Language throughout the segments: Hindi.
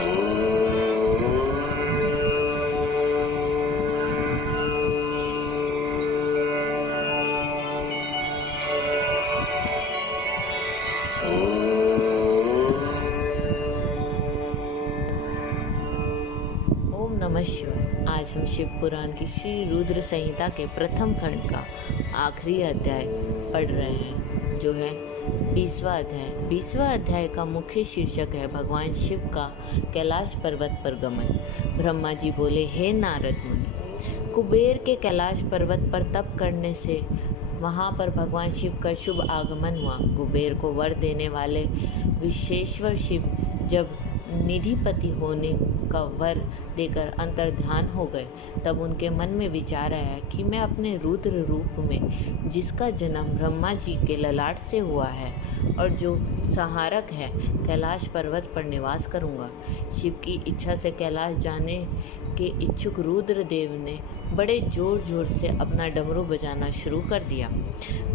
ओम नमः शिवाय। आज हम शिव पुराण की श्री रुद्र संहिता के प्रथम खंड का आखिरी अध्याय पढ़ रहे हैं, जो है 20वां अध्याय। 20वां अध्याय का मुख्य शीर्षक है भगवान शिव का कैलाश पर्वत पर गमन। ब्रह्मा जी बोले, हे नारद मुनि, कुबेर के कैलाश पर्वत पर तप करने से वहाँ पर भगवान शिव का शुभ आगमन हुआ। कुबेर को वर देने वाले विश्वेश्वर शिव जब निधिपति होने का वर देकर अंतर्ध्यान हो गए, तब उनके मन में विचार आया कि मैं अपने रुद्र रूप में, जिसका जन्म ब्रह्मा जी के ललाट से हुआ है और जो संहारक है, कैलाश पर्वत पर निवास करूंगा। शिव की इच्छा से कैलाश जाने के इच्छुक रुद्र देव ने बड़े जोर जोर से अपना डमरू बजाना शुरू कर दिया।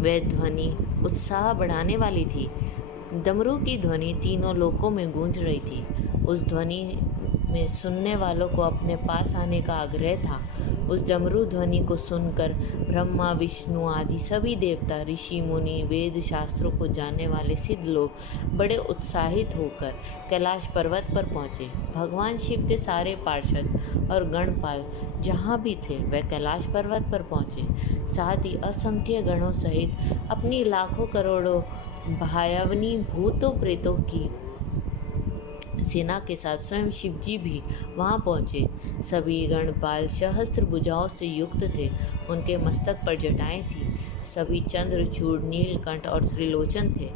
वह ध्वनि उत्साह बढ़ाने वाली थी। डमरू की ध्वनि तीनों लोकों में गूंज रही थी। उस ध्वनि में सुनने वालों को अपने पास आने का आग्रह था। उस डमरू ध्वनि को सुनकर ब्रह्मा, विष्णु आदि सभी देवता, ऋषि मुनि, वेद शास्त्रों को जानने वाले सिद्ध लोग बड़े उत्साहित होकर कैलाश पर्वत पर पहुँचे। भगवान शिव के सारे पार्षद और गणपाल जहाँ भी थे, वह कैलाश पर्वत पर पहुँचे। साथ ही असंख्य गणों सहित अपनी लाखों करोड़ों भयावनी भूतों प्रेतों की सेना के साथ स्वयं शिव जी भी वहां पहुंचे। सभी गणपाल सहस्त्र भुजाओं से युक्त थे। उनके मस्तक पर जटाएं थी। सभी चंद्रचूड़, नीलकंठ और त्रिलोचन थे।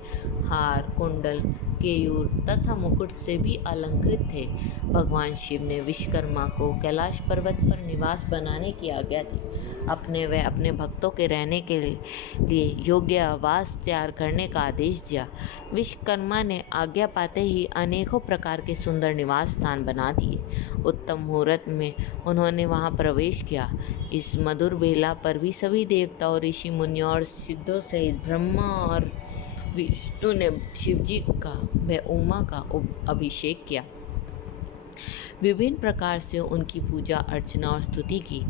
हार, कुंडल, केयूर तथा मुकुट से भी अलंकृत थे। भगवान शिव ने विश्वकर्मा को कैलाश पर्वत पर निवास बनाने की आज्ञा दी। अपने भक्तों के रहने के लिए योग्य आवास तैयार करने का आदेश दिया। विश्वकर्मा ने आज्ञा पाते ही अनेकों प्रकार के सुंदर निवास स्थान बना दिए। उत्तम मुहूर्त में उन्होंने वहां प्रवेश किया। इस मधुर बेला पर भी सभी देवताओं, ऋषि मुनियों और सिद्धों सहित ब्रह्मा और विष्णु ने शिवजी का व उमा का अभिषेक किया। विभिन्न प्रकार से उनकी पूजा अर्चना और स्तुति की।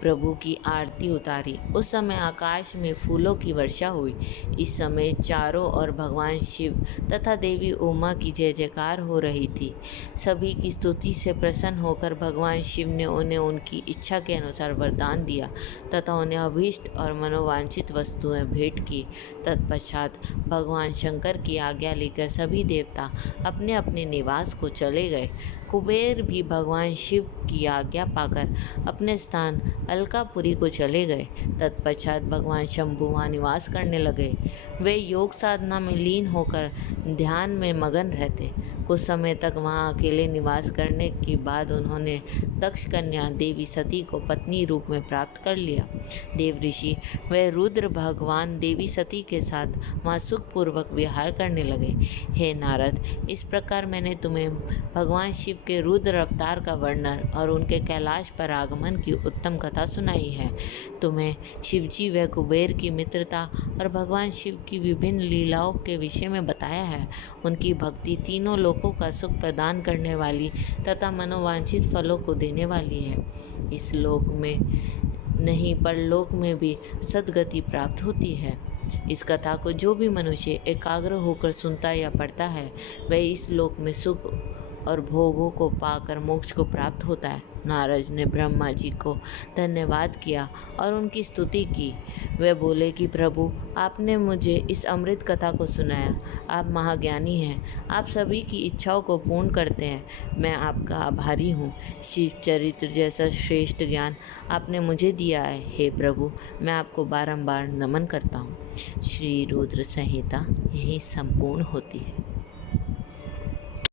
प्रभु की आरती उतारी। उस समय आकाश में फूलों की वर्षा हुई। इस समय चारों ओर भगवान शिव तथा देवी उमा की जय जयकार हो रही थी। सभी की स्तुति से प्रसन्न होकर भगवान शिव ने उन्हें उनकी इच्छा के अनुसार वरदान दिया तथा उन्हें अभीष्ट और मनोवांछित वस्तुएं भेंट की। तत्पश्चात भगवान शंकर की आज्ञा लेकर सभी देवता अपने अपने निवास को चले गए। कुबेर भी भगवान शिव की आज्ञा पाकर अपने स्थान अलकापुरी को चले गए। तत्पश्चात भगवान शंभु वहाँ निवास करने लगे। वे योग साधना में लीन होकर ध्यान में मगन रहते। कुछ समय तक वहाँ अकेले निवास करने के बाद उन्होंने दक्ष कन्या देवी सती को पत्नी रूप में प्राप्त कर लिया। देव ऋषि व रुद्र भगवान देवी सती के साथ वहाँ सुखपूर्वक विहार करने लगे। हे नारद, इस प्रकार मैंने तुम्हें भगवान शिव के रुद्र अवतार का वर्णन और उनके कैलाश पर आगमन की उत्तम कथा सुनाई है। तुम्हें शिवजी व कुबेर की मित्रता और भगवान शिव की विभिन्न लीलाओं के विषय में बताया है। उनकी भक्ति तीनों लोकों का सुख प्रदान करने वाली तथा मनोवांछित फलों को देने वाली है। इस लोक में नहीं, परलोक में भी सद्गति प्राप्त होती है। इस कथा को जो भी मनुष्य एकाग्र होकर सुनता या पढ़ता है, वह इस लोक में सुख और भोगों को पाकर मोक्ष को प्राप्त होता है। नारद ने ब्रह्मा जी को धन्यवाद किया और उनकी स्तुति की। वे बोले कि प्रभु, आपने मुझे इस अमृत कथा को सुनाया। आप महाज्ञानी हैं। आप सभी की इच्छाओं को पूर्ण करते हैं। मैं आपका आभारी हूँ। शिव चरित्र जैसा श्रेष्ठ ज्ञान आपने मुझे दिया है। हे प्रभु, मैं आपको बारंबार नमन करता हूँ। श्री रुद्र संहिता यहीं संपूर्ण होती है।